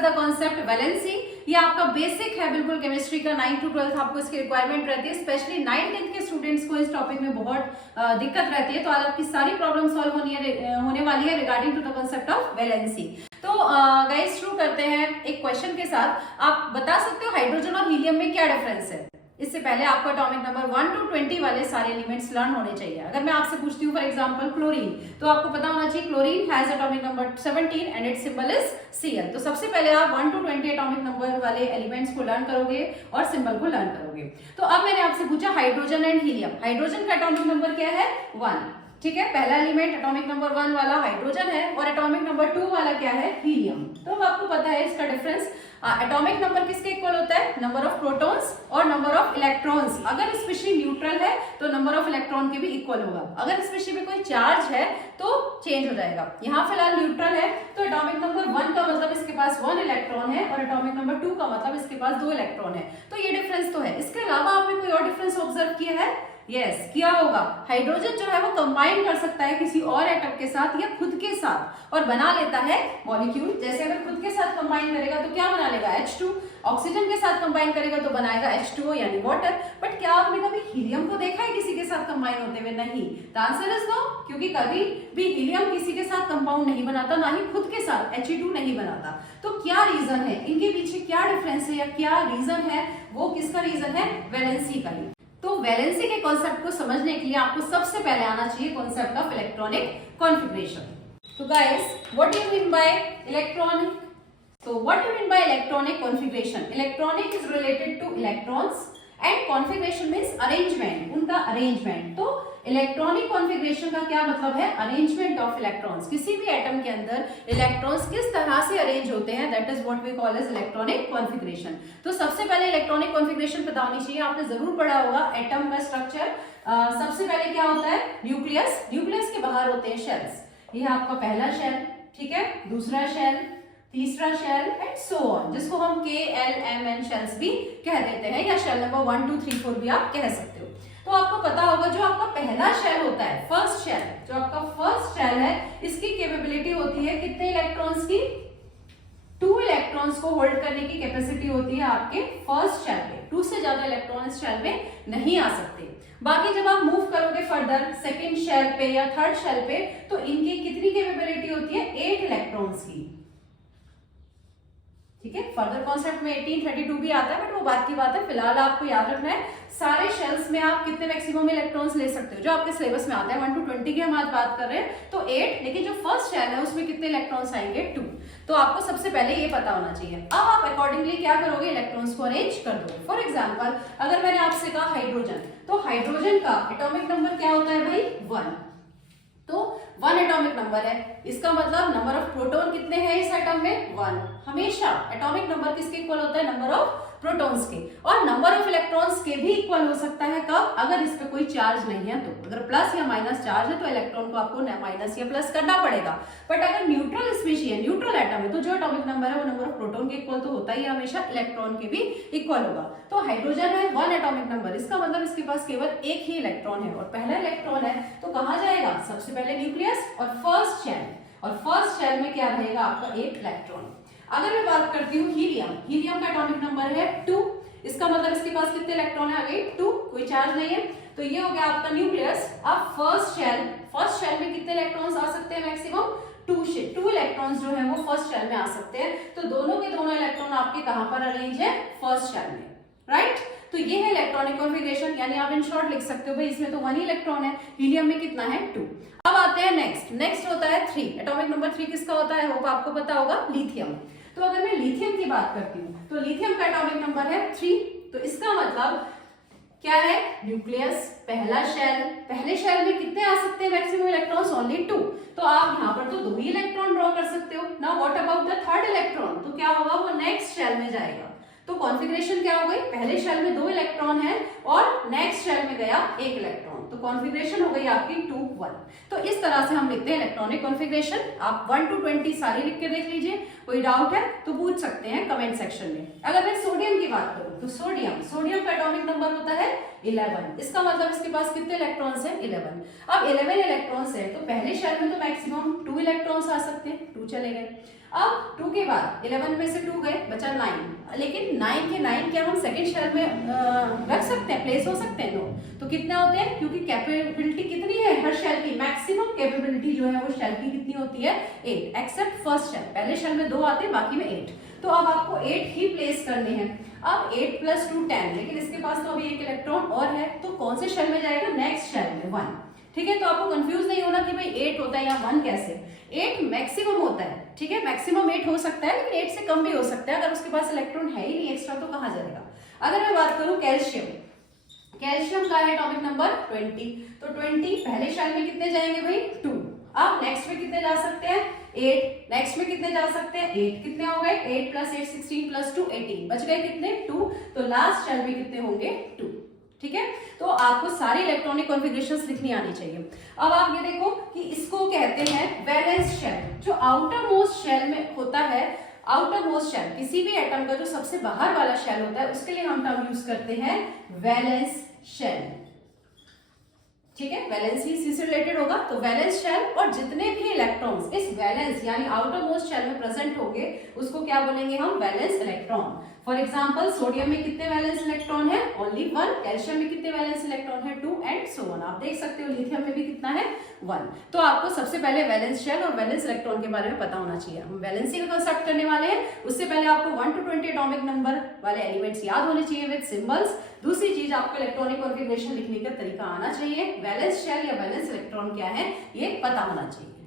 The concept valency. ये आपका basic है बिल्कुल केमिस्ट्री का, 9 to 12 आपको इसकी रिक्वायरमेंट रहती है। स्पेशली 9th-10th के स्टूडेंट्स को इस टॉपिक में बहुत दिक्कत रहती है, तो आज आपकी सारी प्रॉब्लम सॉल्व होने वाली है regarding to the concept of valency. तो गाइस शुरू करते हैं एक क्वेश्चन के साथ। आप बता सकते हो हाइड्रोजन और हीलियम में क्या डिफरेंस है? इससे पहले आपको एटॉमिक नंबर 1 to 20 वाले सारे एलिमेंट्स लर्न होने चाहिए। अगर मैं आपसे पूछती हूँ फॉर एग्जांपल क्लोरीन, तो आपको पता होना चाहिए chlorine has atomic number 17 and it's symbol is Cl। तो सबसे पहले आप 1 to 20 एटॉमिक नंबर वाले एलिमेंट्स को लर्न करोगे और सिंबल को लर्न करोगे। तो अब मैंने आपसे पूछा हाइड्रोजन एंड हीलियम। हाइड्रोजन का एटॉमिक नंबर क्या है? 1, ठीक है। पहला एलिमेंट एटॉमिक नंबर 1 वाला हाइड्रोजन है और एटॉमिक नंबर 2 वाला क्या है? हीलियम। तो अब आपको पता है इसका डिफरेंस। एटॉमिक नंबर किसके इक्वल होता है? नंबर ऑफ प्रोटॉन्स और नंबर ऑफ इलेक्ट्रॉन्स। अगर स्पेशी न्यूट्रल है तो नंबर ऑफ इलेक्ट्रॉन के भी इक्वल होगा। अगर स्पेशी में कोई चार्ज है तो चेंज हो जाएगा। यहाँ फिलहाल न्यूट्रल है तो एटॉमिक नंबर 1 का मतलब इसके पास 1 इलेक्ट्रॉन है और एटॉमिक नंबर 2 का मतलब इसके पास 2 इलेक्ट्रॉन है। तो ये डिफरेंस तो है। इसके अलावा आपने कोई और डिफरेंस ऑब्जर्व किया है? यस, किया होगा। हाइड्रोजन जो है वो कंबाइन कर सकता है किसी और एटम के साथ या खुद के साथ और बना लेता है मॉलिक्यूल। जैसे अगर खुद के साथ कंबाइन करेगा तो क्या बना लेगा? H2। ऑक्सीजन के साथ कंबाइन करेगा तो बनाएगा H2O यानी वाटर। बट क्या आपने कभी हीलियम को देखा है किसी के साथ कंबाइन होते हुए? नहीं। द आंसर इज नो, क्योंकि कभी भी हीलियम किसी के साथ कंपाउंड नहीं बनाता, ना ही खुद के साथ He2 नहीं बनाता। तो क्या रीजन है? इनके पीछे क्या डिफरेंस है या क्या रीजन है? वो किसका रीजन है? वैलेंसी का ही। तो वैलेंसी के कॉन्सेप्ट को समझने के लिए आपको सबसे पहले आना चाहिए कॉन्सेप्ट ऑफ इलेक्ट्रॉनिक कॉन्फिगरेशन। तो guys, what do you mean by electronic? So what do you mean by electronic configuration? Electronic is related to electrons and configuration means arrangement, उनका arrangement। तो इलेक्ट्रॉनिक कॉन्फ़िगरेशन का क्या मतलब है? Arrangement of electrons. किसी भी atom के अंदर इलेक्ट्रॉन्स किस तरह से अरेंज होते हैं, that is what we call as electronic configuration. तो सबसे पहले इलेक्ट्रॉनिक कॉन्फ़िगरेशन पता होनी चाहिए। आपने जरूर पढ़ा होगा एटम का स्ट्रक्चर। सबसे पहले क्या होता है? न्यूक्लियस। न्यूक्लियस के बाहर होते हैं शेल्स। ये है आपका पहला शेल, ठीक है, दूसरा शेल, तीसरा शेल एंड सो ऑन, जिसको हम KLMN शेल्स भी कह देते हैं या शेल नंबर 1 2 3 4 भी आप कह सकते हो। तो आपको पता होगा जो आपका पहला शेल होता है, फर्स्ट शेल, जो आपका फर्स्ट शेल है, इसकी कैपेबिलिटी होती है कितने इलेक्ट्रॉन्स की? 2 इलेक्ट्रॉन्स को होल्ड करने की कैपेसिटी होती है आपके फर्स्ट शेल में। 2 से ज्यादा इलेक्ट्रॉन इस शेल में नहीं आ सकते। बाकी जब आप मूव करोगे फर्दर सेकेंड शेल पे या थर्ड शेल पे, तो इनकी कितनी कैपेबिलिटी होती है? 8 इलेक्ट्रॉन्स की, ठीक है। फर्दर कॉन्सेप्ट में 18 32 भी आता है, बट वो बात की बात है। फिलहाल आपको याद रखना है सारे शेल्स में आप कितने मैक्सिमम इलेक्ट्रॉन्स ले सकते हो, जो आपके सिलेबस में आता है। 1 to 20 की हम आज बात कर रहे हैं तो 8, लेकिन जो फर्स्ट शेल है उसमें कितने इलेक्ट्रॉन्स आएंगे? 2। तो आपको सबसे पहले ये पता होना चाहिए। अब आप अकॉर्डिंगली क्या करोगे? इलेक्ट्रॉन्स को अरेंज कर दोगे। फॉर एग्जाम्पल अगर मैंने आपसे कहा हाइड्रोजन, तो हाइड्रोजन का एटॉमिक नंबर क्या होता है भाई? 1। तो 1 एटॉमिक नंबर है, इसका मतलब नंबर ऑफ प्रोटॉन कितने हैं इस एटम में? 1। हमेशा एटॉमिक नंबर किसके इक्वल होता है? नंबर ऑफ प्रोटॉन्स के। और नंबर ऑफ इलेक्ट्रॉन्स के भी इक्वल हो सकता है कब? अगर इस पे कोई चार्ज नहीं है तो। अगर प्लस या माइनस चार्ज है तो इलेक्ट्रॉन को आपको माइनस या प्लस करना पड़ेगा। बट अगर न्यूट्रल स्पीशी है, न्यूट्रल एटम है, तो जो एटॉमिक नंबर है वो नंबर ऑफ प्रोटॉन के इक्वल तो होता ही है, हमेशा इलेक्ट्रॉन के भी इक्वल होगा। तो हाइड्रोजन है 1 एटॉमिक नंबर, इसका मतलब इसके पास केवल एक ही इलेक्ट्रॉन है और पहला इलेक्ट्रॉन है तो कहाँ जाएगा? सबसे पहले न्यूक्लियस और फर्स्ट शेल, और फर्स्ट शेल में क्या रहेगा? आपका 1 इलेक्ट्रॉन। अगर मैं बात करती हूँ हीलियम, हीलियम का एटॉमिक नंबर है 2, इसका मतलब इसके पास कितने इलेक्ट्रॉन है? अगेन 2, कोई चार्ज नहीं है, तो ये हो गया आपका न्यूक्लियस। अब फर्स्ट शेल में कितने इलेक्ट्रॉन्स आ सकते हैं? मैक्सिमम 2 इलेक्ट्रॉन्स जो है वो फर्स्ट शेल में आ सकते हैं। तो दोनों के दोनों इलेक्ट्रॉन आपके कहां पर अरेंज है? फर्स्ट शेल में, राइट। तो ये है इलेक्ट्रॉनिक कॉन्फ़िगरेशन, यानी आप इन शॉर्ट लिख सकते हो भाई इसमें तो 1 ही इलेक्ट्रॉन है, हीलियम में कितना है? 2। अब आते हैं नेक्स्ट होता है 3। एटॉमिक नंबर 3 किसका होता है? होप आपको पता होगा, लिथियम। तो अगर मैं लिथियम की बात करती हूँ तो लिथियम का एटॉमिक नंबर है 3। तो इसका मतलब क्या है? न्यूक्लियस, पहला शेल, पहले शेल में कितने आ सकते हैं मैक्सिमम इलेक्ट्रॉन्स? ओनली 2। तो आप यहाँ पर तो 2 ही इलेक्ट्रॉन ड्रॉ कर सकते हो ना। What about the third electron? तो क्या होगा? वो नेक्स्ट शेल में जाएगा। तो कॉन्फ़िगरेशन क्या हो गई? पहले शेल में 2 इलेक्ट्रॉन है और नेक्स्ट शेल में गया 1 इलेक्ट्रॉन, तो कॉन्फ़िगरेशन हो गई आपकी 2 1। तो इस तरह से हम लिखते हैं इलेक्ट्रॉनिक कॉन्फ़िगरेशन। आप 1 to 20 सारी लिख के देख लीजिए, कोई डाउट है तो पूछ सकते हैं कमेंट सेक्शन में। अगर मैं सोडियम की बात करूं तो सोडियम का एटॉमिक नंबर होता है 11। इसका मतलब इसके पास कितने इलेक्ट्रॉन्स हैं? 11। अब 11 इलेक्ट्रॉन्स है तो पहले शेल में तो मैक्सिमम 2 इलेक्ट्रॉन्स आ सकते हैं, 2 चले गए। अब 2 के बाद 11 में से 2 गए, बचा 9, लेकिन 9 के 9 क्या हम सेकंड शेल में रख सकते हैं, प्लेस हो सकते हैं? नो। तो कितने होते हैं, क्योंकि कैपेबिलिटी कितनी है हर शेल की, मैक्सिमम कैपेबिलिटी जो है वो शेल की कितनी होती है, 8, एक्सेप्ट फर्स्ट शेल। पहले शेल में 2 आते हैं, बाकी में 8। तो अब आपको 8 ही प्लेस करने हैं। अब 8 + 2 10, लेकिन इसके पास तो अभी एक इलेक्ट्रॉन और है, तो कौन से शेल में जाएगा, नेक्स्ट शेल में 1। ठीक है, तो आपको कंफ्यूज नहीं होना कि भाई 8 होता है या 1 कैसे। 8 मैक्सिमम होता है, ठीक है, मैक्सिमम 8 हो सकता है, लेकिन 8 से कम भी हो सकता है। अगर उसके पास इलेक्ट्रॉन है ही नहीं एक्स्ट्रा तो कहाँ जाएगा। अगर मैं बात करूं कैल्शियम, कैल्शियम का है एटॉमिक नंबर 20, तो 20 पहले शेल में कितने जाएंगे भाई, 2। अब नेक्स्ट में कितने जा सकते हैं, 8, नेक्स्ट में कितने जा सकते हैं, 8, कितने हो गए, 8 + 8 16 + 2 18, बच गए कितने, 2। तो लास्ट शेल में कितने होंगे, 2। ठीक है, तो आपको सारी इलेक्ट्रॉनिक कॉन्फ़िगरेशंस लिखनी आनी चाहिए। अब आप ये देखो कि इसको कहते हैं वैलेंस शेल। जो आउटर मोस्ट शेल में होता है, आउटर मोस्ट शेल, किसी भी एटम का जो सबसे बाहर वाला शेल होता है, उसके लिए हम टर्म यूज करते हैं वैलेंस शेल। ठीक है, वैलेंस ही इसी से रिलेटेड होगा। तो वैलेंस शेल, और जितने भी इलेक्ट्रॉन्स इस वैलेंस यानी आउटर मोस्ट शेल में प्रेजेंट होंगे उसको क्या बोलेंगे हम, valence electron. For example sodium में कितने वैलेंस इलेक्ट्रॉन है, ओनली 1। कैल्शियम में कितने वैलेंस इलेक्ट्रॉन है, 2 एंड सो ऑन। आप देख सकते हो लिथियम में भी कितना है, 1। तो आपको सबसे पहले वैलेंस शेल और वैलेंस इलेक्ट्रॉन के बारे में पता होना चाहिए। हम वैलेंसी का कंसेप्ट करने वाले हैं, उससे पहले आपको 1 to 20 एटॉमिक नंबर वाले एलिमेंट्स याद होने चाहिए विद सिंबल्स। दूसरी चीज, आपको इलेक्ट्रॉनिक कॉन्फ़िगरेशन लिखने का तरीका आना चाहिए। वैलेंस शेल या वैलेंस इलेक्ट्रॉन क्या है ये पता होना चाहिए।